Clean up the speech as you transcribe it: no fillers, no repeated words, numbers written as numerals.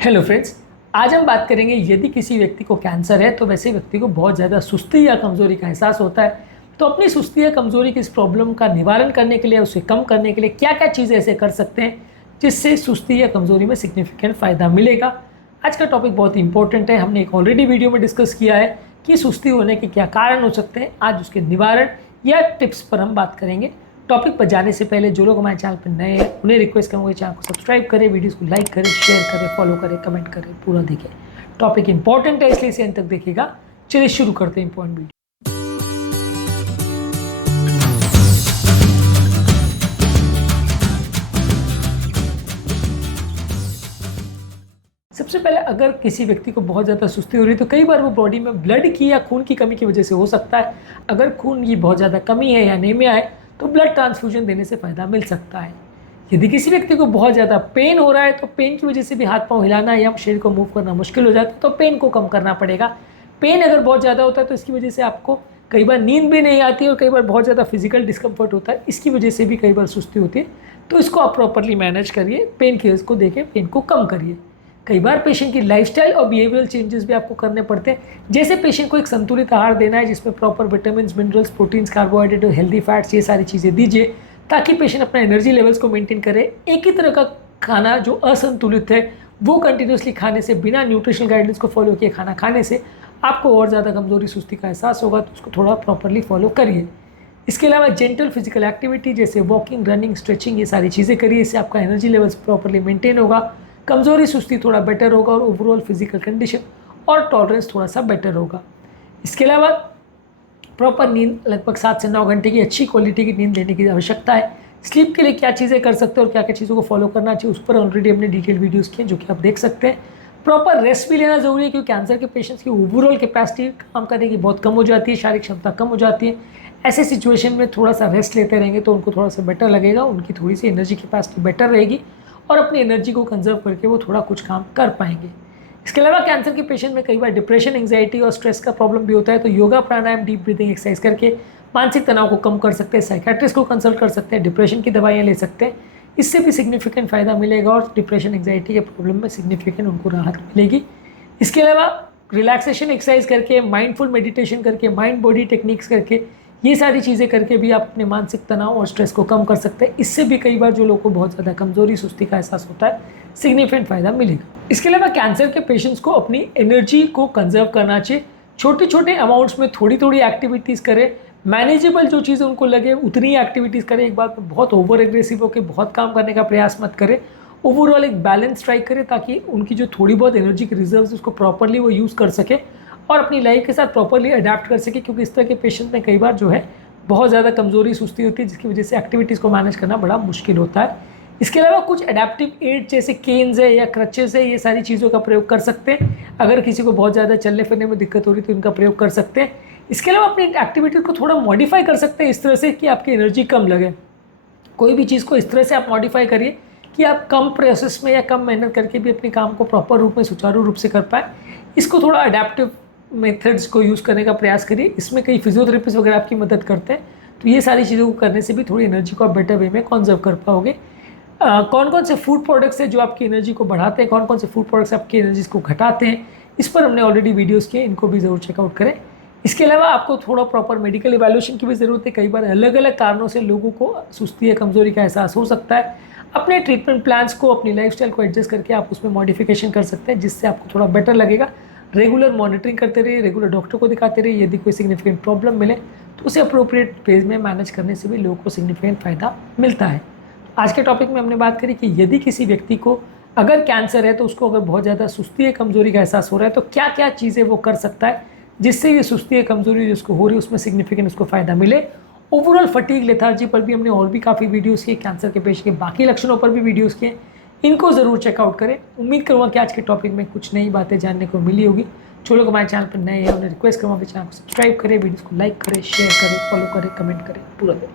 Hello friends, आज हम बात करेंगे यदि किसी व्यक्ति को कैंसर है तो वैसे व्यक्ति को बहुत ज़्यादा सुस्ती या कमज़ोरी का एहसास होता है। तो अपनी सुस्ती या कमज़ोरी की इस प्रॉब्लम का निवारण करने के लिए, उसे कम करने के लिए क्या क्या चीज़ें ऐसे कर सकते हैं जिससे सुस्ती या कमज़ोरी में सिग्निफिकेंट फ़ायदा मिलेगा। आज का टॉपिक बहुत ही इंपॉर्टेंट है। हमने एक ऑलरेडी वीडियो में डिस्कस किया है कि सुस्ती होने के क्या कारण हो सकते हैं। आज उसके निवारण या टिप्स पर हम बात करेंगे। टॉपिक पर जाने से पहले जो लोग हमारे चैनल पर नए हैं उन्हें रिक्वेस्ट करूँगा चैनल को सब्सक्राइब करें, वीडियोस को लाइक करें, शेयर करें, फॉलो करें, कमेंट करें, पूरा देखें। टॉपिक इंपॉर्टेंट है इसलिए इसे अंत तक देखिएगा। चलिए शुरू करते हैं इंपॉर्टेंट वीडियो। सबसे पहले अगर किसी व्यक्ति को बहुत ज़्यादा सुस्ती हो रही है तो कई बार वो बॉडी में ब्लड की या खून की कमी की वजह से हो सकता है। अगर खून की बहुत ज़्यादा कमी है या एनीमिया है तो ब्लड ट्रांसफ्यूजन देने से फ़ायदा मिल सकता है। यदि किसी व्यक्ति को बहुत ज़्यादा पेन हो रहा है तो पेन की वजह से भी हाथ पांव हिलाना या शरीर को मूव करना मुश्किल हो जाता है, तो पेन को कम करना पड़ेगा। पेन अगर बहुत ज़्यादा होता है तो इसकी वजह से आपको कई बार नींद भी नहीं आती और कई बार बहुत ज़्यादा फिजिकल डिस्कम्फर्ट होता है, इसकी वजह से भी कई बार सुस्ती होती है। तो इसको आप प्रॉपरली मैनेज करिए, पेन केयर्स को देखें, पेन को कम करिए। कई बार पेशेंट की लाइफस्टाइल और बिहेवियरल चेंजेस भी आपको करने पड़ते हैं। जैसे पेशेंट को एक संतुलित आहार देना है जिसमें proper vitamin, minerals, proteins, carbohydrate और हेल्दी फैट्स, ये सारी चीज़ें दीजिए ताकि पेशेंट अपना एनर्जी लेवल्स को मेंटेन करे। एक ही तरह का खाना जो असंतुलित है वो कंटिन्यूसली खाने से, बिना न्यूट्रिशनल गाइडेंस को फॉलो किए खाना खाने से आपको और ज़्यादा कमजोरी, सुस्ती का एहसास होगा, तो उसको थोड़ा प्रॉपरली फॉलो करिए। इसके अलावा जेंटल फिजिकल एक्टिविटी जैसे वॉकिंग, रनिंग, स्ट्रेचिंग, ये सारी चीज़ें करिए। इससे आपका एनर्जी लेवल्स प्रॉपरली मेंटेन होगा, कमजोरी, सुस्ती थोड़ा बेटर होगा और ओवरऑल फिजिकल कंडीशन और टॉलरेंस थोड़ा सा बेटर होगा। इसके अलावा प्रॉपर नींद, लगभग 7 से 9 घंटे की अच्छी क्वालिटी की नींद लेने की आवश्यकता है। स्लीप के लिए क्या चीज़ें कर सकते हैं और क्या क्या चीज़ों को फॉलो करना चाहिए उस पर ऑलरेडी हमने डिटेल वीडियोस किए जो कि आप देख सकते हैं। प्रॉपर रेस्ट भी लेना जरूरी है क्योंकि कैंसर के पेशेंट्स की ओवरऑल कैपेसिटी काम करने की बहुत कम हो जाती है, शारीरिक क्षमता कम हो जाती है। ऐसे सिचुएशन में थोड़ा सा रेस्ट लेते रहेंगे तो उनको थोड़ा सा बेटर लगेगा, उनकी थोड़ी सी एनर्जी कैपेसिटी बेटर रहेगी और अपनी एनर्जी को कंजर्व करके वो थोड़ा कुछ काम कर पाएंगे। इसके अलावा कैंसर के पेशेंट में कई बार डिप्रेशन, एंग्जाइटी और स्ट्रेस का प्रॉब्लम भी होता है, तो योगा, प्राणायाम, डीप ब्रीदिंग एक्सरसाइज करके मानसिक तनाव को कम कर सकते हैं। साइकेट्रिस्ट को कंसल्ट कर सकते हैं, डिप्रेशन की दवाइयाँ ले सकते हैं, इससे भी सिग्निफिकेंट फ़ायदा मिलेगा और डिप्रेशन, एंग्जाइटी के प्रॉब्लम में सिग्निफिकेंट उनको राहत मिलेगी। इसके अलावा रिलैक्सेशन एक्सरसाइज करके, माइंडफुल मेडिटेशन करके, माइंड बॉडी टेक्निक्स करके, ये सारी चीज़ें करके भी आप अपने मानसिक तनाव और स्ट्रेस को कम कर सकते हैं। इससे भी कई बार जो लोगों को बहुत ज़्यादा कमजोरी, सुस्ती का एहसास होता है, सिग्निफिकेंट फ़ायदा मिलेगा। इसके अलावा कैंसर के पेशेंट्स को अपनी एनर्जी को कंजर्व करना चाहिए। छोटे छोटे अमाउंट्स में थोड़ी थोड़ी एक्टिविटीज़ करें, मैनेजेबल जो चीज़ उनको लगे उतनी एक्टिविटीज़ करें। एक बार बहुत ओवर एग्रेसिव होकर बहुत काम करने का प्रयास मत करें। ओवरऑल एक बैलेंस स्ट्राइक करें ताकि उनकी जो थोड़ी बहुत एनर्जी की रिजर्व्स उसको प्रॉपरली वो यूज़ कर सके और अपनी लाइफ के साथ प्रॉपरली अडेप्ट कर सके, क्योंकि इस तरह के पेशेंट में कई बार जो है बहुत ज़्यादा कमजोरी, सुस्ती होती है जिसकी वजह से एक्टिविटीज़ को मैनेज करना बड़ा मुश्किल होता है। इसके अलावा कुछ एडेप्टिव एड जैसे केन्स है या क्रचेस है, ये सारी चीज़ों का प्रयोग कर सकते हैं। अगर किसी को बहुत ज़्यादा चलने फिरने में दिक्कत हो रही तो इनका प्रयोग कर सकते हैं। इसके अलावा अपनी एक्टिविटी को थोड़ा मॉडिफाई कर सकते हैं इस तरह से कि आपकी एनर्जी कम लगे। कोई भी चीज़ को इस तरह से आप मॉडिफाई करिए कि आप कम प्रोसेस में या कम मेहनत करके भी अपने काम को प्रॉपर रूप में, सुचारू रूप से कर पाए। इसको थोड़ा अडेप्टिव मेथड्स को यूज़ करने का प्रयास करिए। इसमें कई फिजियोथेरेपिस्ट वगैरह आपकी मदद करते हैं, तो ये सारी चीज़ों को करने से भी थोड़ी एनर्जी को आप बेटर वे में कंजर्व कर पाओगे। कौन कौन से फूड प्रोडक्ट्स हैं जो आपकी एनर्जी को बढ़ाते हैं, कौन कौन से फूड प्रोडक्ट्स आपकी एनर्जी को घटाते हैं, इस पर हमने ऑलरेडी वीडियोस किए, इनको भी ज़रूर चेकआउट करें। इसके अलावा आपको थोड़ा प्रॉपर मेडिकल इवैल्यूएशन की भी ज़रूरत है। कई बार अलग अलग कारणों से लोगों को सुस्ती या कमज़ोरी का एहसास हो सकता है। अपने ट्रीटमेंट प्लान्स को, अपनी लाइफस्टाइल को एडजस्ट करके आप उसमें मॉडिफिकेशन कर सकते हैं जिससे आपको थोड़ा बेटर लगेगा। रेगुलर मॉनिटरिंग करते रहिए, रेगुलर डॉक्टर को दिखाते रहिए। यदि कोई सिग्निफिकेंट प्रॉब्लम मिले तो उसे अप्रोप्रिएट फेज में मैनेज करने से भी लोगों को सिग्निफिकेंट फ़ायदा मिलता है। आज के टॉपिक में हमने बात करी कि यदि किसी व्यक्ति को अगर कैंसर है तो उसको अगर बहुत ज़्यादा सुस्ती या कमज़ोरी का एहसास हो रहा है तो क्या क्या चीज़ें वो कर सकता है जिससे ये सुस्ती या कमज़ोरी जिसको हो रही है उसमें सिग्निफिकेंट उसको फ़ायदा मिले। ओवरऑल फटीग, लेथार्जी पर भी हमने और भी काफ़ी वीडियोस किए, कैंसर के पेशेंट के बाकी लक्षणों पर भी वीडियोस किए, इनको ज़रूर चेकआउट करें। उम्मीद करूँगा कि आज के टॉपिक में कुछ नई बातें जानने को मिली होगी। जो लोग हमारे चैनल पर नए हैं उन्हें रिक्वेस्ट करूँगा कि चैनल को सब्सक्राइब करें, वीडियोस को लाइक करें, शेयर करें, फॉलो करें, कमेंट करें, पूरा दें।